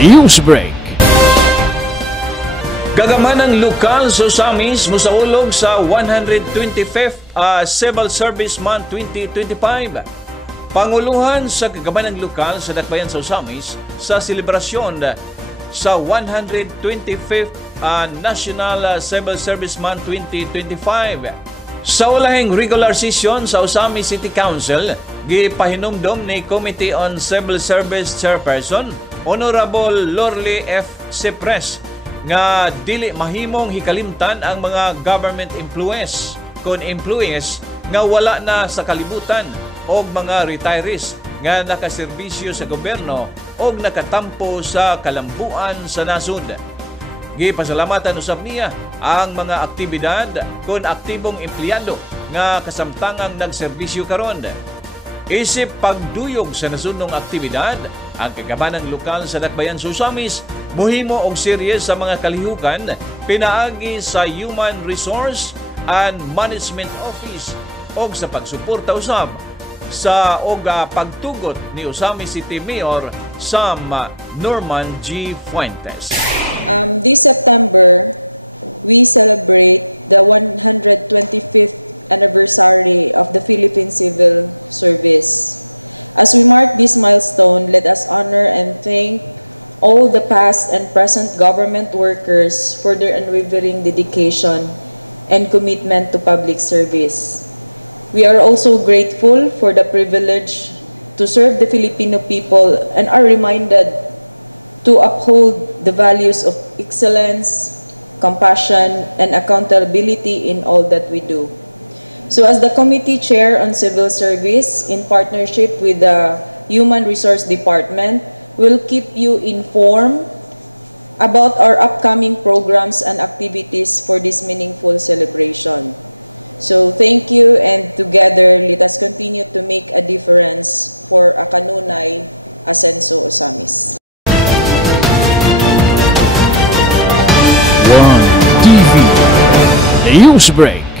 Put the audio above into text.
Newsbreak. Gagamanang lokal sa Usamis musaulog sa 125th Civil Service Month 2025. Panguluhan sa gagamanang lokal sa Dakbayan sa Usamis sa selebrasyon sa 125th National Civil Service Month 2025. Sa ulahing regular session sa Usamis City Council, gipahinumdom ni Committee on Civil Service Chairperson Honorable Lorly F. Cipres nga dili mahimong hikalimtan ang mga government employees nga wala na sa kalibutan o mga retirees nga nakaserbisyo sa gobyerno o nakatampo sa kalambuan sa nasud. Gipasalamatan usab niya ang mga aktibidad kon aktibong empleyado nga kasamtangang nagserbisyo karon. Isip pagduyog sa nasunong aktibidad, ang kagamanang lokal sa Dakbayan sa Usamis mohimo og serye sa mga kalihukan pinaagi sa Human Resource and Management Office og sa pagsuporta usab sa pagtugot ni Usamis City Mayor Sam Norman G. Fuentes. This September, we celebrate the 125th anniversary of the Philippine Civil Service. As we mark this milestone, let us honor and thank all the past and present government workers for their unwavering dedication and commitment to public service. We are also grateful for the privilege to serve the Filipino people and are reminded to uphold the values of excellence, compassion, and accountability in all that we do. So as the Committee Chair on Civil Service, in partnership with the Human Resource Department, will keep you informed about our upcoming programs and activities for this meaningful celebration. So thank you, and together, let us continue to make a difference for a kanunay Asenso Usamis. One TV Newsbreak.